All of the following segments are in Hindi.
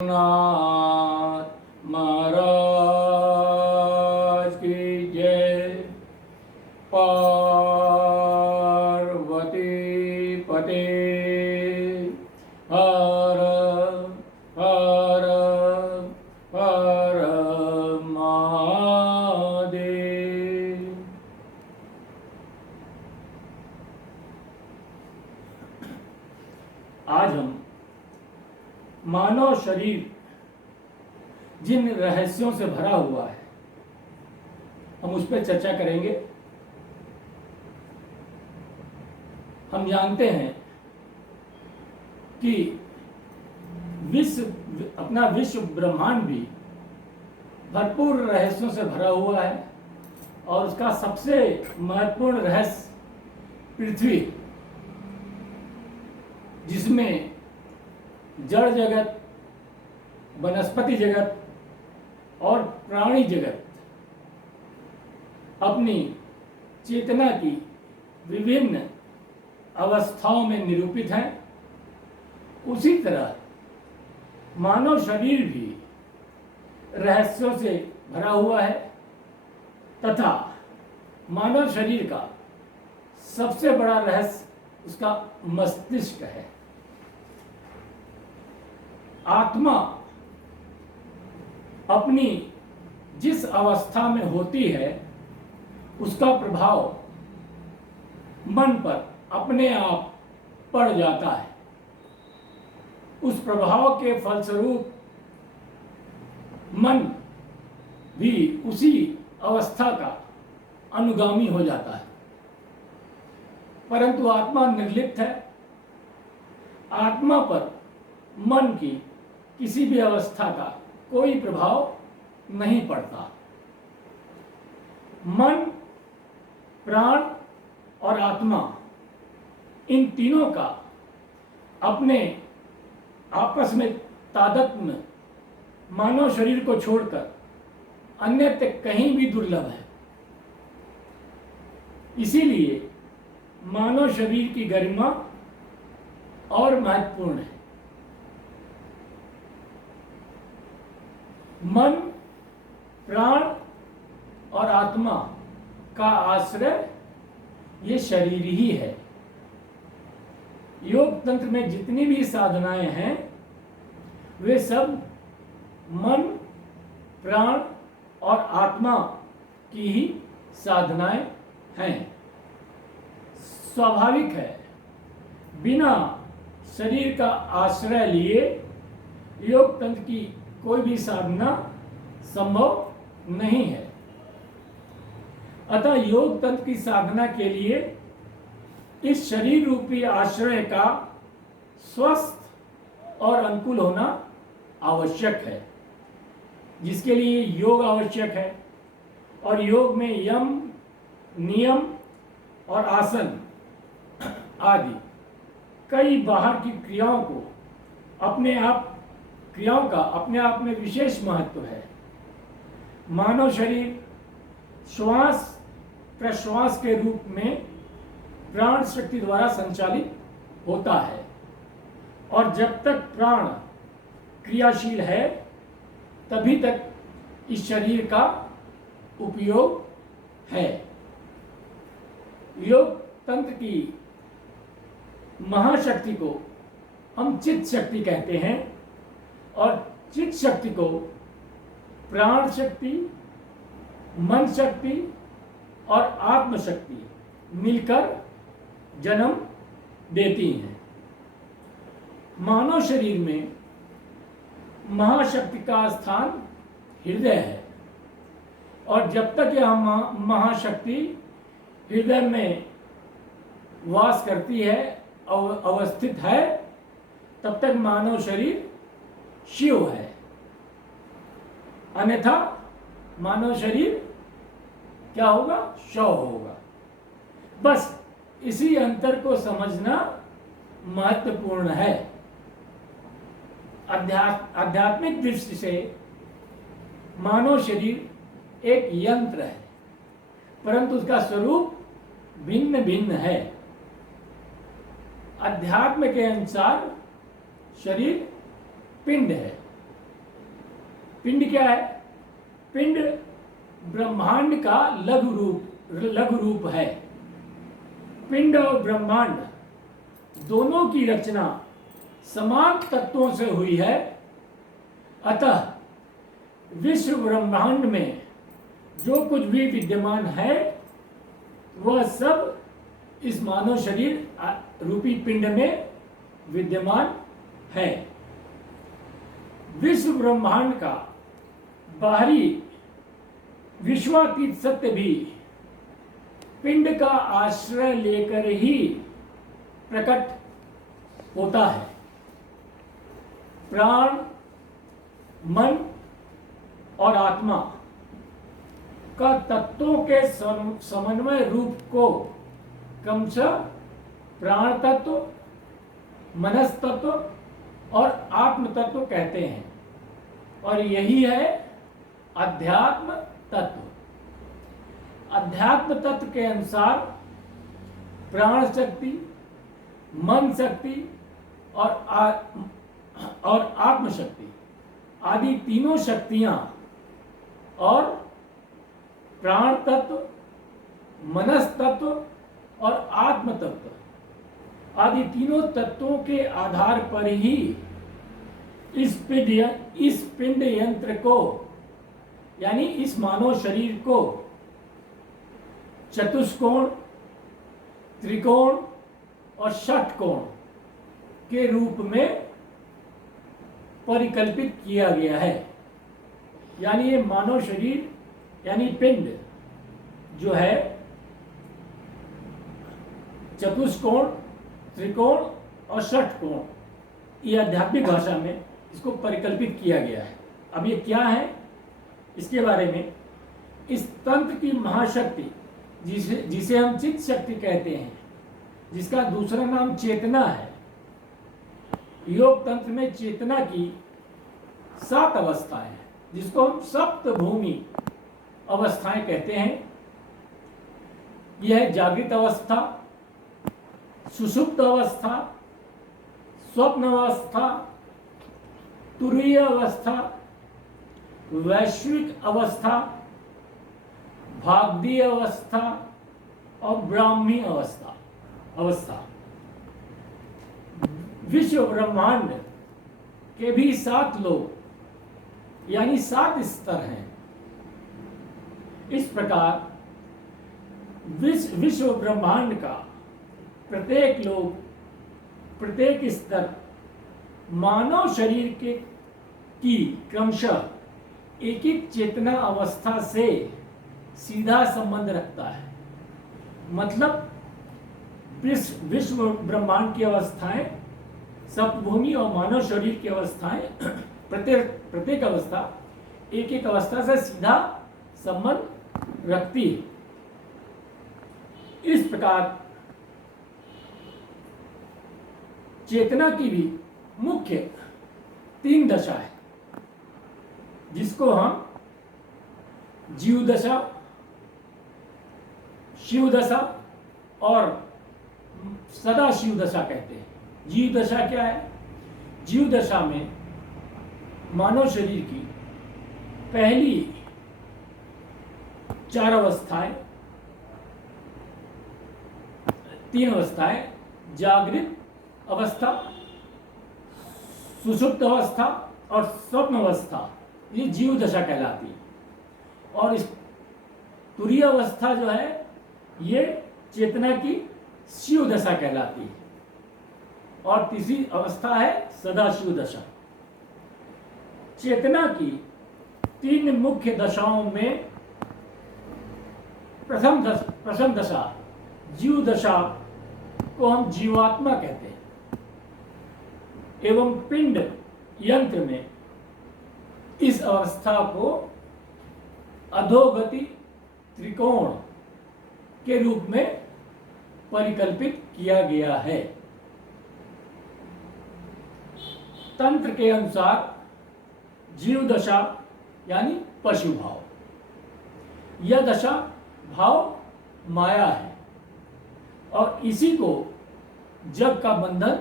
नाथ महाराज की जय। पार्वती पते हर हर हर महादेव। आज हम मानव शरीर जिन रहस्यों से भरा हुआ है हम उस पर चर्चा करेंगे। हम जानते हैं कि अपना विश्व ब्रह्मांड भी भरपूर रहस्यों से भरा हुआ है और उसका सबसे महत्वपूर्ण रहस्य पृथ्वी, जिसमें जड़ जगत, वनस्पति जगत और प्राणी जगत अपनी चेतना की विभिन्न अवस्थाओं में निरूपित हैं। उसी तरह मानव शरीर भी रहस्यों से भरा हुआ है तथा मानव शरीर का सबसे बड़ा रहस्य उसका मस्तिष्क है। आत्मा अपनी जिस अवस्था में होती है उसका प्रभाव मन पर अपने आप पड़ जाता है। उस प्रभाव के फलस्वरूप मन भी उसी अवस्था का अनुगामी हो जाता है, परंतु आत्मा निर्लिप्त है। आत्मा पर मन की किसी भी अवस्था का कोई प्रभाव नहीं पड़ता। मन, प्राण और आत्मा, इन तीनों का अपने आपस में तादात्म्य मानव शरीर को छोड़कर अन्यत्र कहीं भी दुर्लभ है। इसीलिए मानव शरीर की गरिमा और महत्वपूर्ण है। मन, प्राण और आत्मा का आश्रय ये शरीर ही है। योग तंत्र में जितनी भी साधनाएं हैं वे सब मन, प्राण और आत्मा की ही साधनाएं हैं। स्वाभाविक है, बिना शरीर का आश्रय लिए योग तंत्र की कोई भी साधना संभव नहीं है। अतः योग तंत्र की साधना के लिए इस शरीर रूपी आश्रय का स्वस्थ और अनुकूल होना आवश्यक है, जिसके लिए योग आवश्यक है। और योग में यम, नियम और आसन आदि कई बाहर की क्रियाओं का अपने आप में विशेष महत्व है। मानव शरीर श्वास प्रश्वास के रूप में प्राण शक्ति द्वारा संचालित होता है और जब तक प्राण क्रियाशील है तभी तक इस शरीर का उपयोग है। योग तंत्र की महाशक्ति को हम चित्त शक्ति कहते हैं और चित्त शक्ति को प्राण शक्ति, मन शक्ति और आत्म शक्ति मिलकर जन्म देती हैं। मानव शरीर में महाशक्ति का स्थान हृदय है और जब तक यह महाशक्ति हृदय में वास करती है, अवस्थित है, तब तक मानव शरीर शिव है। अन्यथा मानव शरीर क्या होगा? शव होगा। बस इसी अंतर को समझना महत्वपूर्ण है। आध्यात्मिक दृष्टि से मानव शरीर एक यंत्र है, परंतु उसका स्वरूप भिन्न भिन्न है। अध्यात्म के अनुसार शरीर पिंड है पिंड क्या है? पिंड ब्रह्मांड का लघु रूप है। पिंड और ब्रह्मांड दोनों की रचना समान तत्वों से हुई है, अतः विश्व ब्रह्मांड में जो कुछ भी विद्यमान है वह सब इस मानव शरीर रूपी पिंड में विद्यमान है। विश्व ब्रह्मांड का बाहरी विश्वातीत सत्य भी पिंड का आश्रय लेकर ही प्रकट होता है। प्राण, मन और आत्मा का तत्वों के समन्वय रूप को क्रमशः प्राण तत्व, मनस तत्व और आत्म तत्व कहते हैं, और यही है अध्यात्म तत्व। अध्यात्म तत्व के अनुसार प्राण शक्ति, मन शक्ति और आत्म शक्ति आदि तीनों शक्तियां और प्राण तत्व, मनस तत्व और आत्म तत्व आदि तीनों तत्वों के आधार पर ही इस पिंड यंत्र को, यानी इस मानव शरीर को चतुष्कोण, त्रिकोण और षटकोण के रूप में परिकल्पित किया गया है। यानी ये मानव शरीर यानी पिंड जो है चतुष्कोण, त्रिकोण और षटकोण, ये आध्यात्मिक भाषा में इसको परिकल्पित किया गया है। अब ये क्या है, इसके बारे में इस तंत्र की महाशक्ति जिसे हम चित्त शक्ति कहते हैं, जिसका दूसरा नाम चेतना है। योग तंत्र में चेतना की 7 अवस्थाएं हैं, जिसको हम सप्त भूमि अवस्थाएं कहते हैं। यह है जागृत अवस्था, सुषुप्त अवस्था, स्वप्न अवस्था, तुरीय अवस्था, वैश्विक अवस्था, भागदीय अवस्था और ब्राह्मी अवस्था। विश्व ब्रह्मांड के भी 7 लोक यानी 7 स्तर हैं। इस प्रकार विश्व ब्रह्मांड का प्रत्येक लोक, प्रत्येक स्तर मानव शरीर की क्रमशः एक एक चेतना अवस्था से सीधा संबंध रखता है। मतलब विश्व ब्रह्मांड की अवस्थाएं, सप्तभूमि और मानव शरीर की अवस्थाएं, प्रत्येक अवस्था एक एक अवस्था से सीधा संबंध रखती है। इस प्रकार चेतना की भी मुख्य 3 दशा है, जिसको हम जीव दशा, शिव दशा और सदा शिव दशा कहते हैं। जीव दशा क्या है? जीव दशा में मानव शरीर की पहली 4 अवस्थाएं, 3 अवस्थाएं, जागृत अवस्था, सुषुप्त अवस्था और स्वप्न अवस्था, ये जीव दशा कहलाती है। और इस तुरीय अवस्था जो है ये चेतना की शिव दशा कहलाती है। और तीसरी अवस्था है सदाशिव दशा। चेतना की 3 मुख्य दशाओं में प्रथम दशा जीव दशा को हम जीवात्मा कहते हैं, एवं पिंड यंत्र में इस अवस्था को अधोगति त्रिकोण के रूप में परिकल्पित किया गया है। तंत्र के अनुसार जीव दशा यानी पशु भाव, यह दशा भाव माया है और इसी को जग का बंधन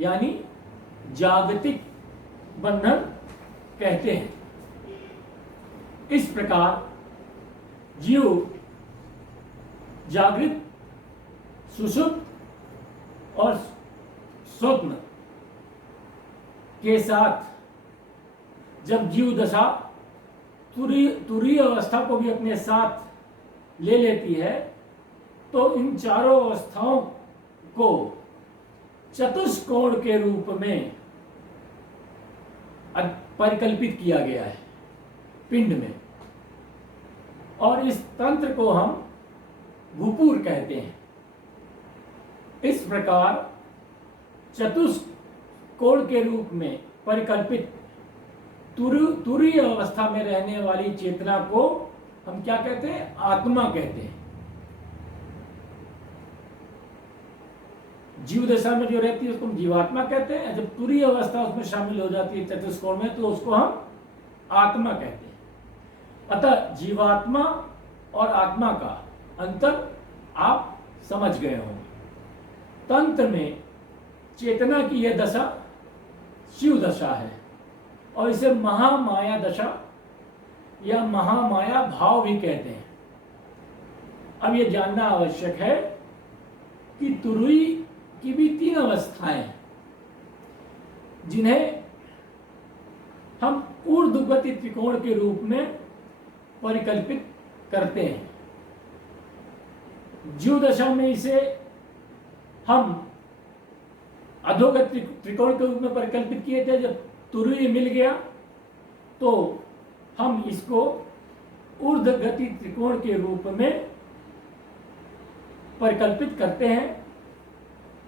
यानी जागतिक बंधन कहते हैं। इस प्रकार जीव जागृत, सुषुप्त और स्वप्न के साथ जब जीव दशा तुरीय अवस्था को भी अपने साथ ले लेती है, तो इन चारों अवस्थाओं को चतुष्कोण के रूप में परिकल्पित किया गया है पिंड में, और इस तंत्र को हम भूपूर कहते हैं। इस प्रकार चतुष्कोण के रूप में परिकल्पित तुरीय अवस्था में रहने वाली चेतना को हम क्या कहते हैं? आत्मा कहते हैं। जीव दशा में जो रहती है उसको हम जीवात्मा कहते हैं। जब तुरीय अवस्था उसमें शामिल हो जाती है चतुष्कोण में, तो उसको हम आत्मा कहते हैं। अतः जीवात्मा और आत्मा का अंतर आप समझ गए होंगे। तंत्र में चेतना की यह दशा शिव दशा है, और इसे महामाया दशा या महामाया भाव भी कहते हैं। अब यह जानना आवश्यक है कि तुरीय की भी 3 अवस्थाएं हैं, जिन्हें हम ऊर्ध्वगति त्रिकोण के रूप में परिकल्पित करते हैं। जीव दशा में इसे हम अधोगति त्रिकोण के रूप में परिकल्पित किए थे। जब तुरीय मिल गया तो हम इसको ऊर्ध्वगति त्रिकोण के रूप में परिकल्पित करते हैं,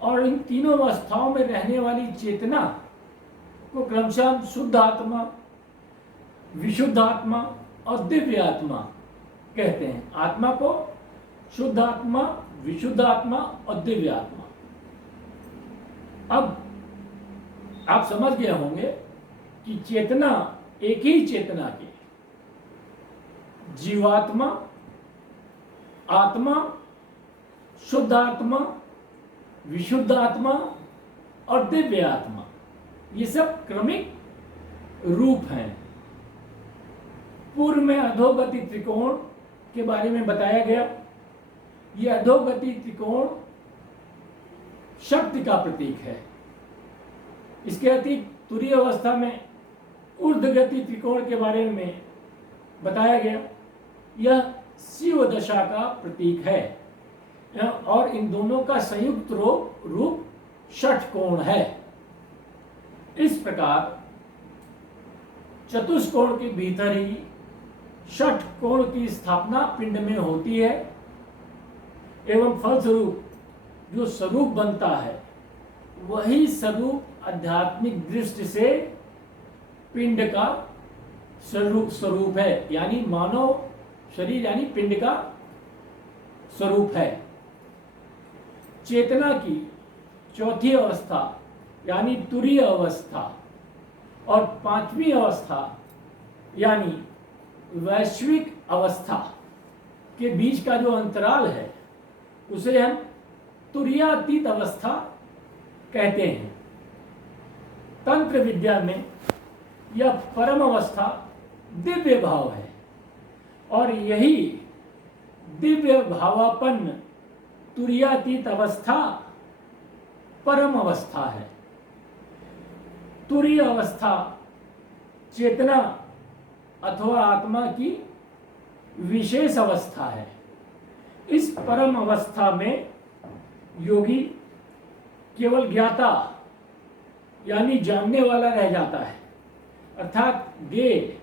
और इन तीनों अवस्थाओं में रहने वाली चेतना को क्रमशः हम शुद्ध आत्मा, विशुद्ध आत्मा और दिव्य आत्मा कहते हैं। आत्मा को शुद्ध आत्मा, विशुद्ध आत्मा और दिव्य आत्मा। अब आप समझ गए होंगे कि चेतना, एक ही चेतना के जीवात्मा, आत्मा, शुद्ध आत्मा, विशुद्ध आत्मा और दिव्य आत्मा, ये सब क्रमिक रूप हैं। पूर्व में अधोगति त्रिकोण के बारे में बताया गया। यह अधोगति त्रिकोण शक्ति का प्रतीक है। इसके अतिरिक्त तुरीय अवस्था में ऊर्ध्वगति त्रिकोण के बारे में बताया गया। यह शिव दशा का प्रतीक है, और इन दोनों का संयुक्त रूप षटकोण है। इस प्रकार चतुष्कोण के भीतर ही षटकोण की स्थापना पिंड में होती है, एवं फलस्वरूप जो स्वरूप बनता है वही स्वरूप आध्यात्मिक दृष्टि से पिंड का स्वरूप है, यानी मानव शरीर यानी पिंड का स्वरूप है। चेतना की चौथी अवस्था यानी तुरीय अवस्था और 5वीं अवस्था यानी वैश्विक अवस्था के बीच का जो अंतराल है उसे हम तुरीयातीत अवस्था कहते हैं। तंत्र विद्या में यह परम अवस्था दिव्य भाव है, और यही दिव्य भावापन्न तुरीयातीत अवस्था परम अवस्था है। तुरीय अवस्था चेतना अथवा आत्मा की विशेष अवस्था है। इस परम अवस्था में योगी केवल ज्ञाता यानी जानने वाला रह जाता है, अर्थात ज्ञेय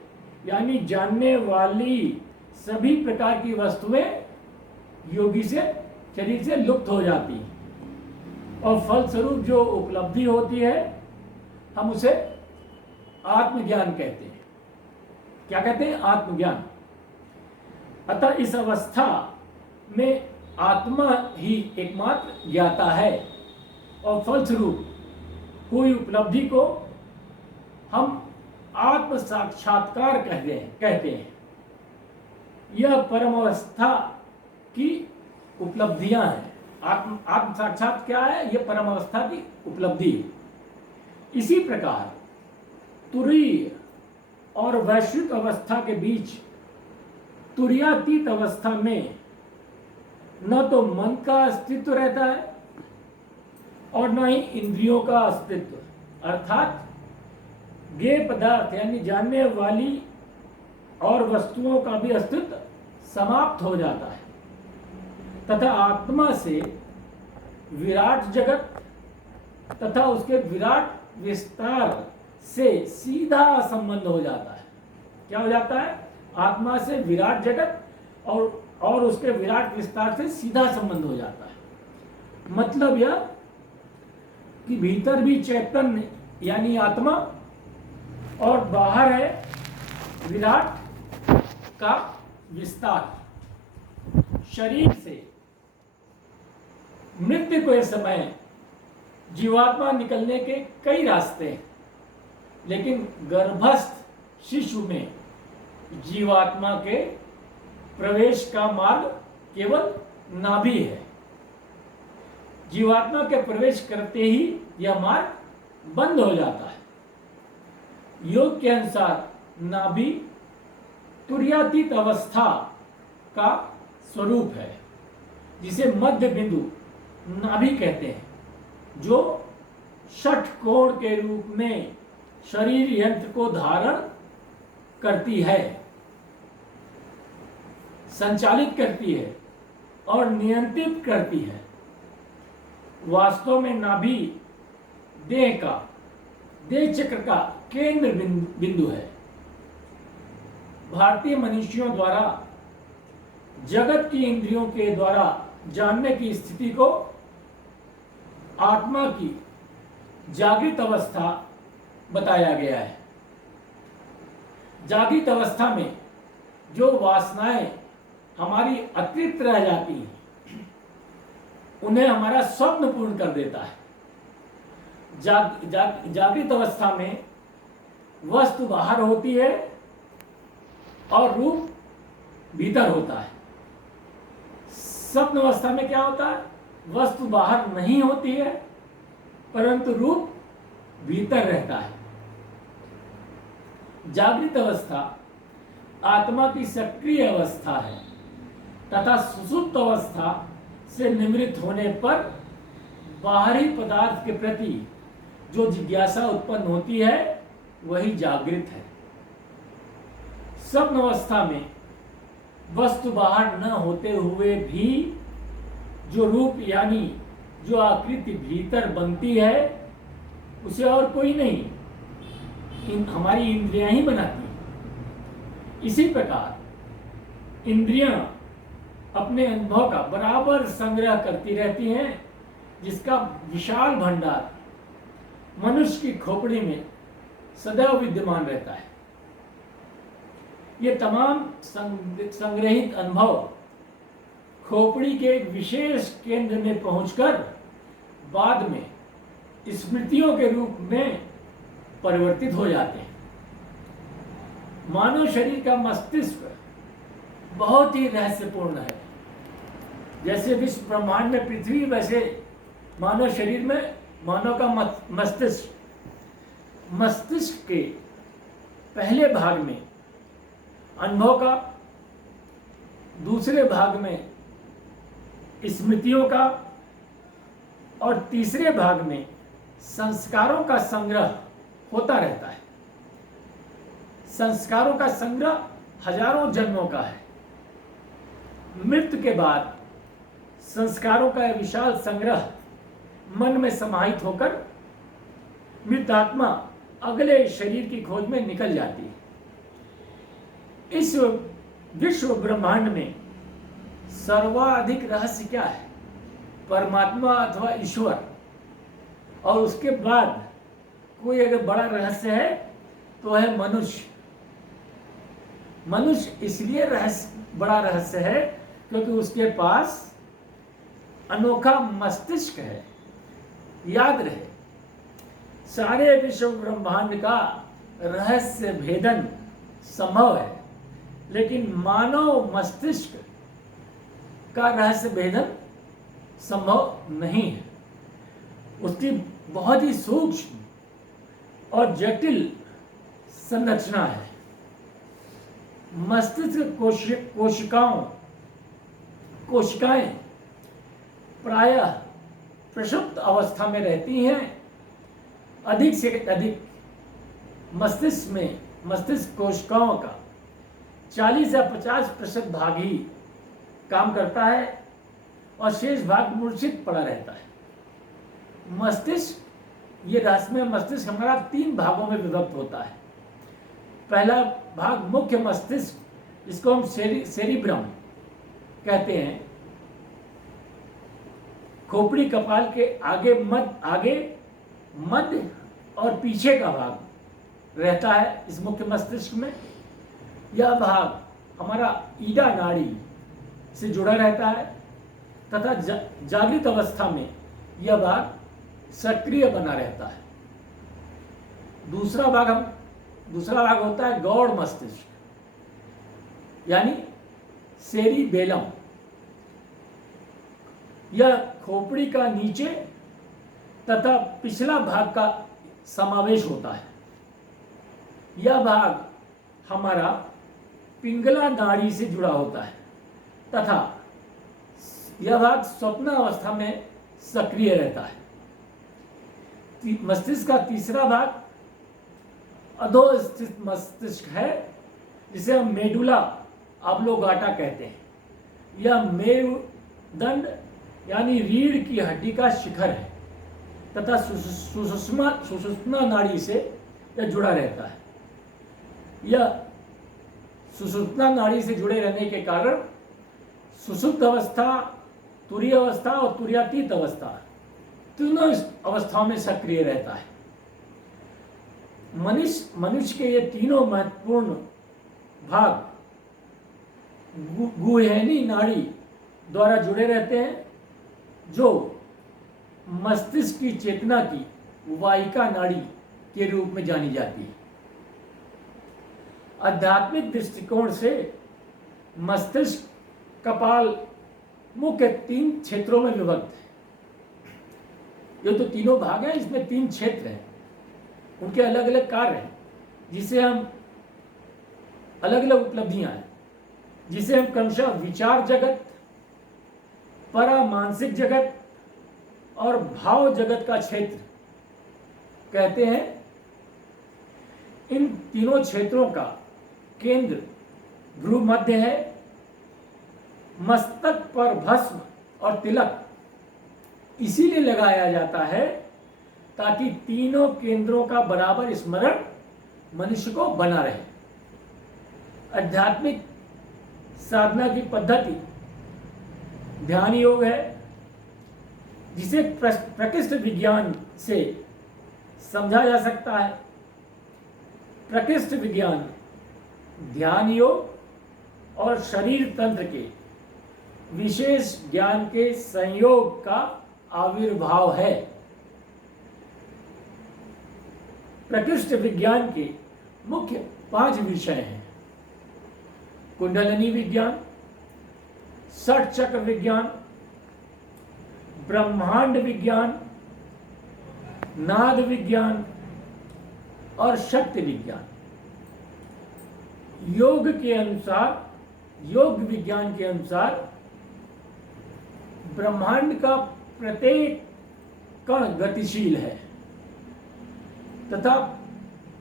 यानी जानने वाली सभी प्रकार की वस्तुएं योगी से शरीर से लुप्त हो जाती हैं, और फलस्वरूप जो उपलब्धि होती है हम उसे आत्मज्ञान कहते हैं। क्या कहते हैं? आत्मज्ञान। अतः इस अवस्था में आत्मा ही एकमात्र ज्ञाता है, और फलस्वरूप कोई उपलब्धि को हम आत्म साक्षात्कार कहते हैं। यह परम अवस्था की उपलब्धियां हैं। आत्म साक्षात क्या है? यह परम अवस्था की उपलब्धि है। इसी प्रकार तुरीय और वैश्विक अवस्था के बीच तुरीयातीत अवस्था में न तो मन का अस्तित्व रहता है और न ही इंद्रियों का अस्तित्व, अर्थात ज्ञेय पदार्थ यानी जानने वाली और वस्तुओं का भी अस्तित्व समाप्त हो जाता है तथा आत्मा से विराट जगत तथा उसके विराट विस्तार से सीधा संबंध हो जाता है। क्या हो जाता है? आत्मा से विराट जगत और उसके विराट विस्तार से सीधा संबंध हो जाता है। मतलब यह कि भीतर भी चैतन्य यानी आत्मा और बाहर है विराट का विस्तार। शरीर से मृत्यु के समय जीवात्मा निकलने के कई रास्ते हैं, लेकिन गर्भस्थ शिशु में जीवात्मा के प्रवेश का मार्ग केवल नाभि है। जीवात्मा के प्रवेश करते ही यह मार्ग बंद हो जाता है। योग के अनुसार नाभि तुरीयातीत अवस्था का स्वरूप है, जिसे मध्य बिंदु नाभि कहते हैं, जो षटकोण के रूप में शरीर यंत्र को धारण करती है, संचालित करती है और नियंत्रित करती है। वास्तव में नाभि देह चक्र का केंद्र बिंदु है। भारतीय मनुष्यों द्वारा जगत की इंद्रियों के द्वारा जानने की स्थिति को आत्मा की जागृत अवस्था बताया गया है। जागृत अवस्था में जो वासनाएं हमारी अतृप्त रह जाती हैं, उन्हें हमारा स्वप्न पूर्ण कर देता है। जागृत अवस्था में वस्तु बाहर होती है और रूप भीतर होता है। स्वप्न अवस्था में क्या होता है? वस्तु बाहर नहीं होती है परंतु रूप भीतर रहता है। जागृत अवस्था आत्मा की सक्रिय अवस्था है तथा सुषुप्त अवस्था से निवृत्त होने पर बाहरी पदार्थ के प्रति जो जिज्ञासा उत्पन्न होती है वही जागृत है। स्वप्न अवस्था में वस्तु बाहर न होते हुए भी जो रूप यानी जो आकृति भीतर बनती है उसे और कोई नहीं, हमारी इंद्रियां ही बनाती हैं। इसी प्रकार इंद्रियां अपने अनुभव का बराबर संग्रह करती रहती हैं, जिसका विशाल भंडार मनुष्य की खोपड़ी में सदैव विद्यमान रहता है। ये तमाम संग्रहित अनुभव खोपड़ी के एक विशेष केंद्र में पहुंचकर बाद में स्मृतियों के रूप में परिवर्तित हो जाते हैं। मानव शरीर का मस्तिष्क बहुत ही रहस्यपूर्ण है। जैसे विश्व ब्रह्मांड में पृथ्वी, वैसे मानव शरीर में मानव का मस्तिष्क के पहले भाग में अनुभव का, दूसरे भाग में स्मृतियों का और तीसरे भाग में संस्कारों का संग्रह होता रहता है। संस्कारों का संग्रह हजारों जन्मों का है। मृत्यु के बाद संस्कारों का यह विशाल संग्रह मन में समाहित होकर मृत आत्मा अगले शरीर की खोज में निकल जाती है। इस विश्व ब्रह्मांड में सर्वाधिक रहस्य क्या है? परमात्मा अथवा ईश्वर। और उसके बाद कोई अगर बड़ा रहस्य है तो है मनुष्य। मनुष्य इसलिए बड़ा रहस्य है क्योंकि उसके पास अनोखा मस्तिष्क है। याद रहे, सारे विश्व ब्रह्मांड का रहस्य भेदन संभव है, लेकिन मानव मस्तिष्क का रहस्य भेदन संभव नहीं है। उसकी बहुत ही सूक्ष्म और जटिल संरचना है। मस्तिष्क कोशिकाएं प्रायः प्रसुप्त अवस्था में रहती हैं। अधिक से अधिक मस्तिष्क कोशिकाओं का 40 या 50% भाग ही काम करता है और शेष भाग मूर्छित पड़ा रहता है। ये रहस्यमय मस्तिष्क हमारा 3 भागों में विभक्त होता है। पहला भाग मुख्य मस्तिष्क, जिसको हम सेरिब्रम कहते हैं, खोपड़ी कपाल के आगे मध्य और पीछे का भाग रहता है इस मुख्य मस्तिष्क में। यह भाग हमारा ईडा नाड़ी से जुड़ा रहता है तथा जागृत अवस्था में यह भाग सक्रिय बना रहता है। दूसरा भाग होता है गौड़ मस्तिष्क, यानी सेरिबेलम। यह खोपड़ी का नीचे तथा पिछला भाग का समावेश होता है। यह भाग हमारा पिंगला नाड़ी से जुड़ा होता है तथा यह भाग स्वप्न अवस्था में सक्रिय रहता है। मस्तिष्क का तीसरा भाग अधोस्थित मस्तिष्क है, जिसे हम मेडुला ऑब्लोगाटा कहते हैं। यह मेरुदंड यानी रीढ़ की हड्डी का शिखर है तथा सुषुम्ना नाड़ी से यह जुड़ा रहता है। यह सुषुम्ना नाड़ी से जुड़े रहने के कारण सुषुप्त अवस्था, तुरीय अवस्था और तुरीयातीत अवस्था तीनों अवस्थाओं में सक्रिय रहता है। मनुष्य के ये तीनों महत्वपूर्ण भाग गुहेनी नाड़ी द्वारा जुड़े रहते हैं, जो मस्तिष्क की चेतना की वाहिका नाड़ी के रूप में जानी जाती है। आध्यात्मिक दृष्टिकोण से मस्तिष्क कपाल मुख्य 3 क्षेत्रों में विभक्त है। ये तो तीनों भाग हैं, इसमें 3 क्षेत्र हैं, उनके अलग अलग कार्य हैं, जिसे हम अलग अलग उपलब्धियां हैं, जिसे हम क्रमशः विचार जगत, परामानसिक जगत और भाव जगत का क्षेत्र कहते हैं। इन तीनों क्षेत्रों का केंद्र भ्रू मध्य है। मस्तक पर भस्म और तिलक इसीलिए लगाया जाता है ताकि तीनों केंद्रों का बराबर स्मरण मनुष्य को बना रहे। आध्यात्मिक साधना की पद्धति ध्यान योग है, जिसे प्रकृष्ट विज्ञान से समझा जा सकता है। प्रकृष्ट विज्ञान ध्यान योग और शरीर तंत्र के विशेष ज्ञान के संयोग का आविर्भाव है। प्रकृष्ट विज्ञान के मुख्य 5 विषय हैं: कुंडलिनी विज्ञान, षट चक्र विज्ञान, ब्रह्मांड विज्ञान, नाद विज्ञान और शक्ति विज्ञान। योग विज्ञान के अनुसार ब्रह्मांड का प्रत्येक कण गतिशील है तथा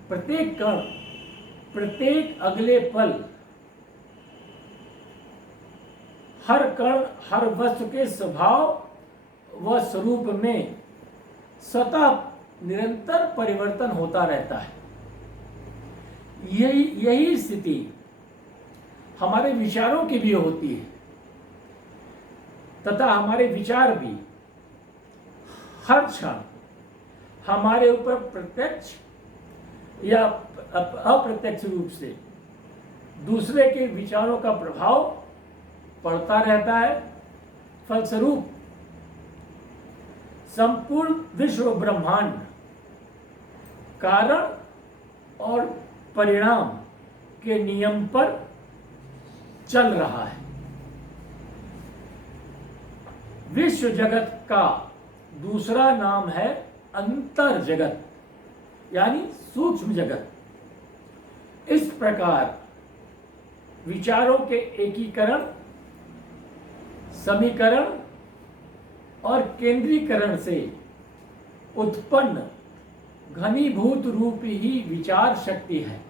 प्रत्येक कण प्रत्येक अगले पल हर कण हर वस्तु के स्वभाव व स्वरूप में स्वतः निरंतर परिवर्तन होता रहता है। यही स्थिति हमारे विचारों की भी होती है तथा हमारे विचार भी हर क्षण हमारे ऊपर प्रत्यक्ष या अप्रत्यक्ष रूप से दूसरे के विचारों का प्रभाव पड़ता रहता है। फलस्वरूप संपूर्ण विश्व ब्रह्मांड कारण और परिणाम के नियम पर चल रहा है। विश्व जगत का दूसरा नाम है अंतर जगत, यानी सूक्ष्म जगत। इस प्रकार विचारों के एकीकरण, समीकरण और केंद्रीकरण से उत्पन्न घनीभूत रूप ही विचार शक्ति है।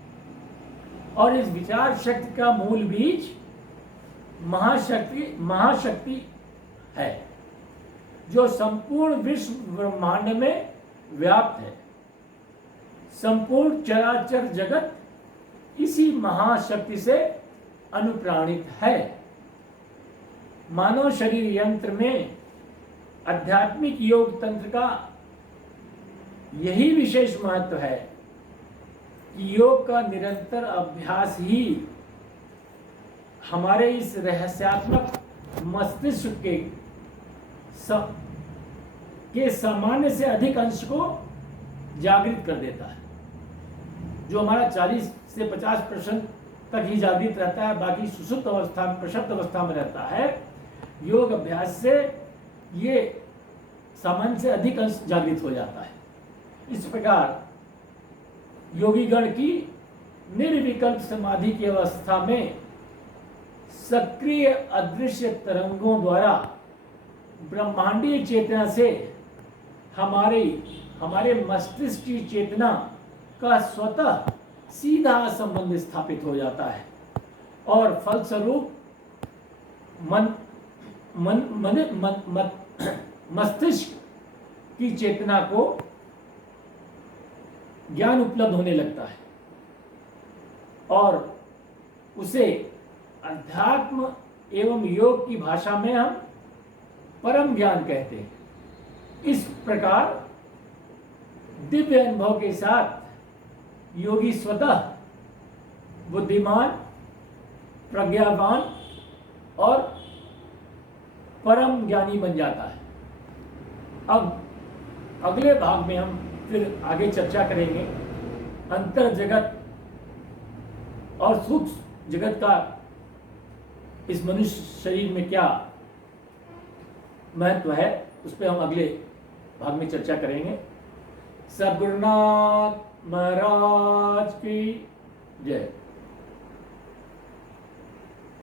और इस विचार शक्ति का मूल बीज महाशक्ति है, जो संपूर्ण विश्व ब्रह्मांड में व्याप्त है। संपूर्ण चराचर जगत इसी महाशक्ति से अनुप्राणित है। मानव शरीर यंत्र में आध्यात्मिक योग तंत्र का यही विशेष महत्व है कि योग का निरंतर अभ्यास ही हमारे इस रहस्यात्मक मस्तिष्क के सामान्य से अधिक अंश को जागृत कर देता है। जो हमारा 40 से 50% तक ही जागृत रहता है, बाकी सुषुप्त अवस्था में, प्रशब्द अवस्था में रहता है। योग अभ्यास से ये सामान्य से अधिक अंश जागृत हो जाता है। इस प्रकार योगीगण की निर्विकल्प समाधि की अवस्था में सक्रिय अदृश्य तरंगों द्वारा ब्रह्मांडीय चेतना से हमारे मस्तिष्क की चेतना का स्वतः सीधा संबंध स्थापित हो जाता है और फलस्वरूप मस्तिष्क की चेतना को ज्ञान उपलब्ध होने लगता है और उसे अध्यात्म एवं योग की भाषा में हम परम ज्ञान कहते हैं। इस प्रकार दिव्य अनुभव के साथ योगी स्वतः बुद्धिमान, प्रज्ञावान और परम ज्ञानी बन जाता है। अब अगले भाग में हम फिर आगे चर्चा करेंगे अंतर जगत और सूक्ष्म जगत का इस मनुष्य शरीर में क्या महत्व है, उस पर हम अगले भाग में चर्चा करेंगे। सद्गुरुनाथ महाराज की जय।